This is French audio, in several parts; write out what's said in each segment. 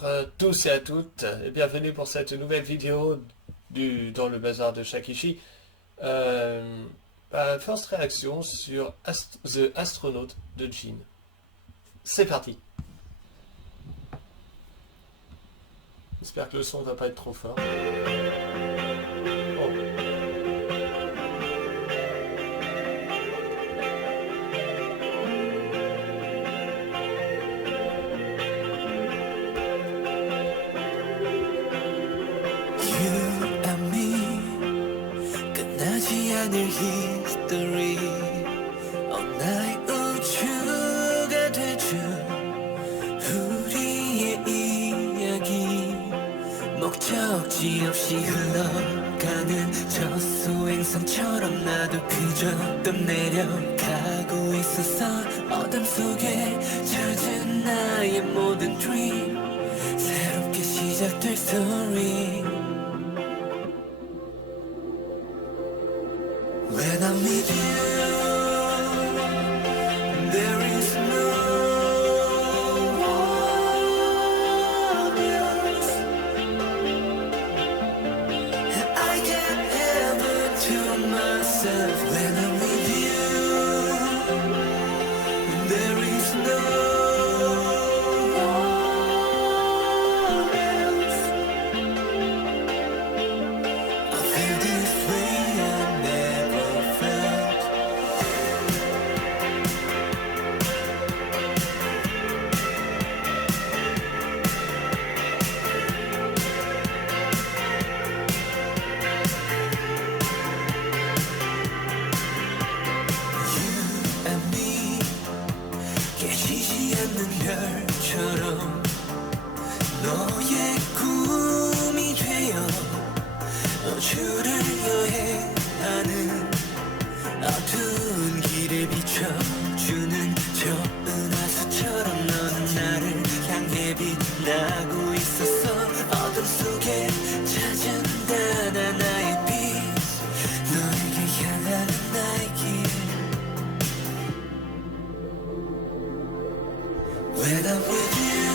Bonjour à tous et à toutes et bienvenue pour cette nouvelle vidéo dans le bazar de Shakishi. First réaction sur The Astronaut de Jin. C'est parti. J'espère que le son va pas être trop fort. Oh. history 나의 우주가 되죠 우리의 이야기 목적지 없이 흘러가는 저 수행선처럼 나도 그저 떠내려가고 있었어 어둠 속에 젖은 나의 모든 dream 새롭게 시작될 story When I'm with you, there is no one else. I get heaven to myself. When I'm with you, there is no one else. I feel this way. 별처럼 너의 꿈이 되어 우주를 여행하는 어두운 길을 비춰주는 저 은하수처럼 너는 나를 향해 빛나고 있었어 어둠 속에 찾은다 나의 빛 너에게 향하는 나의 길 When I'm with you,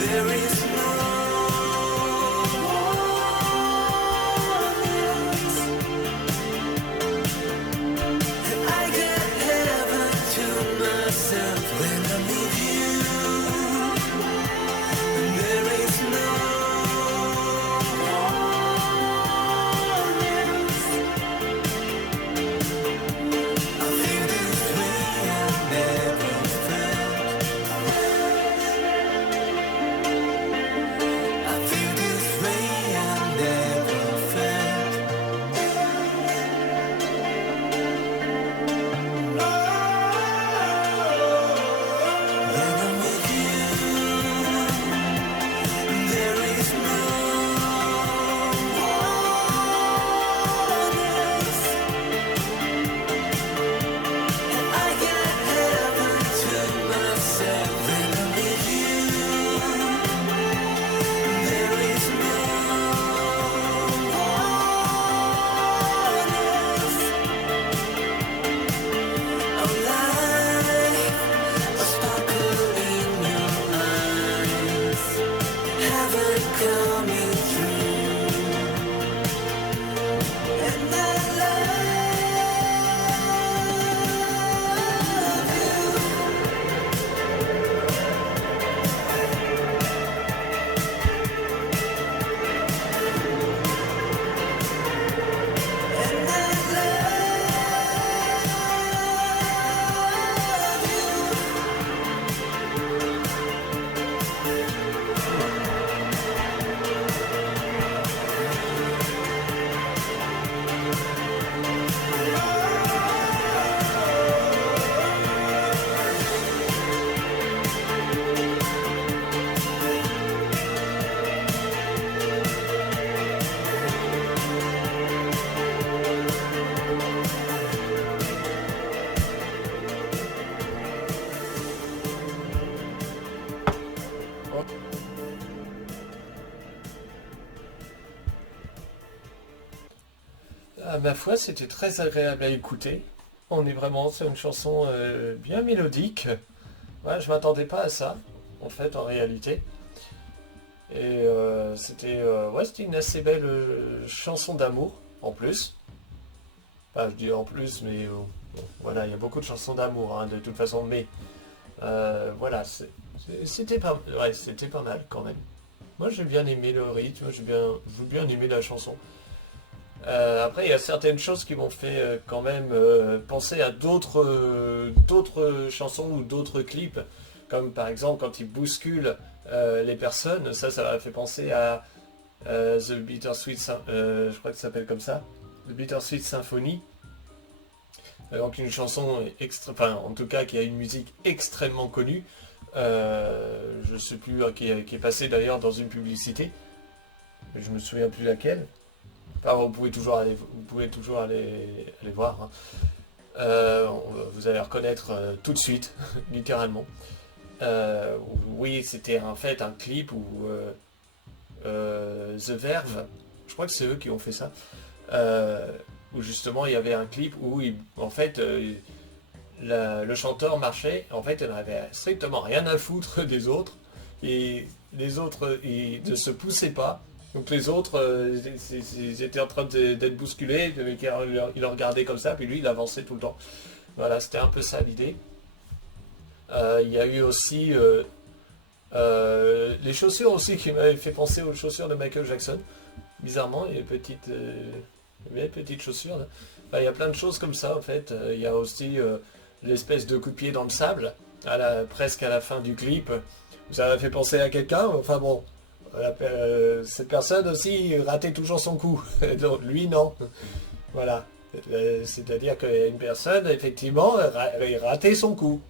there is no one else. I get heaven to myself when I'm with you. There is no one else. I feel this way I never. À ma foi, c'était très agréable à écouter. On est vraiment sur une chanson bien mélodique. Ouais, je m'attendais pas à ça. en fait, en réalité. Et c'était ouais, c'était une assez belle chanson d'amour, en plus. Enfin, je dis en plus, mais bon, voilà, il y a beaucoup de chansons d'amour, hein, de toute façon, mais voilà, c'était pas, ouais, c'était pas mal quand même. Moi, j'ai bien aimé le rythme, j'ai bien aimé la chanson. Après, il y a certaines choses qui m'ont fait quand même penser à d'autres chansons ou d'autres clips, comme par exemple quand ils bousculent les personnes. Ça m'a fait penser à The Bittersweet, je crois que ça s'appelle comme ça, The Bittersweet Symphony. Donc une chanson enfin en tout cas qui a une musique extrêmement connue. Je sais plus qui est passée d'ailleurs dans une publicité, mais je me souviens plus laquelle. Enfin, vous pouvez toujours aller voir, hein. Vous allez reconnaître tout de suite, littéralement. Oui, c'était en fait un clip où The Verve, je crois que c'est eux qui ont fait ça, où justement il y avait un clip où en fait le chanteur marchait, en fait il n'avait strictement rien à foutre des autres, et les autres ils ne se poussaient pas. Donc les autres, ils étaient en train d'être bousculés, il le regardait comme ça, puis lui il avançait tout le temps. Voilà, c'était un peu ça l'idée. Il y a eu aussi les chaussures aussi qui m'avaient fait penser aux chaussures de Michael Jackson. Bizarrement, il y a des petites chaussures là. Enfin, il y a plein de choses comme ça en fait. Il y a aussi l'espèce de coup de pied dans le sable, presque à la fin du clip. Ça m'a fait penser à quelqu'un, enfin bon. Cette personne aussi ratait toujours son coup. Donc lui non. Voilà. C'est-à-dire qu'une personne, effectivement, ratait son coup.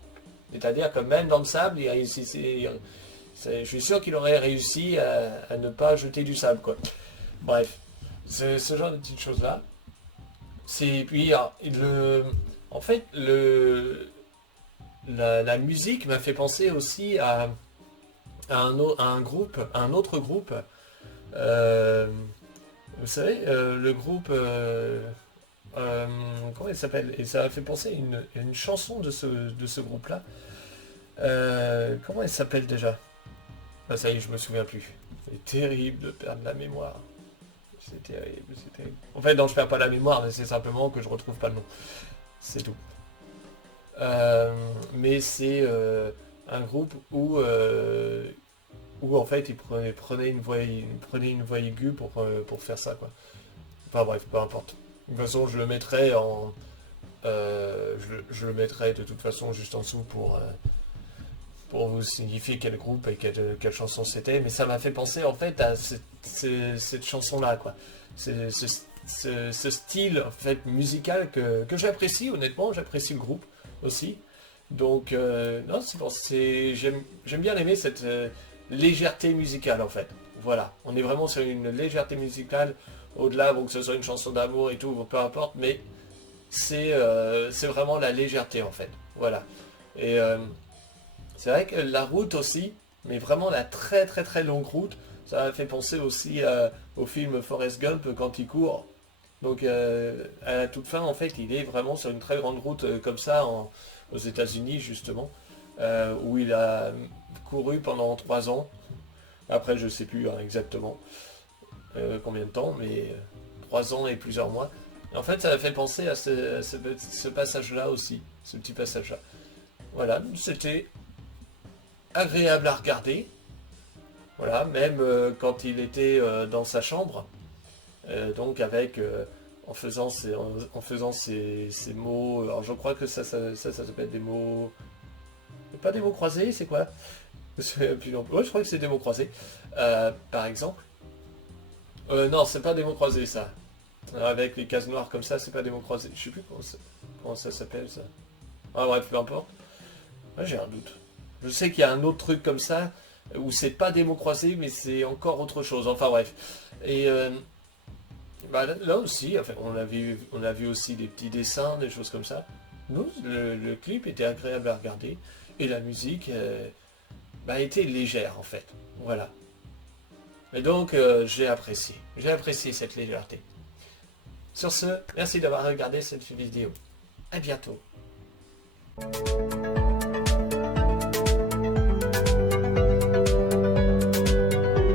C'est-à-dire que même dans le sable, je suis sûr qu'il aurait réussi à ne pas jeter du sable, quoi. Bref, c'est ce genre de petites choses-là. Puis, en fait, la musique m'a fait penser aussi à un autre groupe. Vous savez, le groupe, comment il s'appelle? Et ça m'a fait penser à une chanson de ce groupe-là. Comment elle s'appelle déjà? Ah, ça y est, je me souviens plus. C'est terrible de perdre la mémoire. C'est terrible, c'est terrible. En fait, non, je perds pas la mémoire, mais c'est simplement que je retrouve pas le nom. C'est tout. Mais c'est un groupe où en fait ils prenaient une voix aiguë pour faire ça, quoi. Enfin bref, peu importe. De toute façon, je le mettrai je le mettrai de toute façon juste en dessous pour vous signifier quel groupe et quelle chanson c'était. Mais ça m'a fait penser en fait à cette chanson-là, quoi. Ce style en fait musical que j'apprécie, honnêtement, j'apprécie le groupe aussi. Donc non, j'aime bien aimer cette légèreté musicale en fait. Voilà, on est vraiment sur une légèreté musicale au-delà, bon, que ce soit une chanson d'amour et tout, peu importe, mais c'est vraiment la légèreté en fait. Voilà. Et c'est vrai que la route aussi, mais vraiment la très très très longue route, ça m'a fait penser aussi au film Forrest Gump quand il court. Donc à la toute fin, en fait, il est vraiment sur une très grande route comme ça aux États-Unis justement, où il a couru pendant 3 ans. Après, je sais plus hein, exactement combien de temps, mais 3 ans et plusieurs mois. Et en fait, ça m'a fait penser à ce passage-là aussi, ce petit passage-là. Voilà, c'était agréable à regarder. Voilà, même quand il était dans sa chambre, donc avec en faisant ces mots. Alors je crois que ça s'appelle des mots. Pas des mots croisés, c'est quoi? Ouais, je crois que c'est des mots croisés. Par exemple. Non, c'est pas des mots croisés ça. Avec les cases noires comme ça, c'est pas des mots croisés. Je sais plus comment ça s'appelle ça. Ah bref, peu importe. Ouais, j'ai un doute. Je sais qu'il y a un autre truc comme ça, où c'est pas des mots croisés, mais c'est encore autre chose. Enfin bref. Et bah, là aussi, enfin, on a vu aussi des petits dessins, des choses comme ça. Nous, le clip était agréable à regarder. Et la musique était légère en fait. Voilà. Et donc j'ai apprécié. J'ai apprécié cette légèreté. Sur ce, merci d'avoir regardé cette vidéo. À bientôt.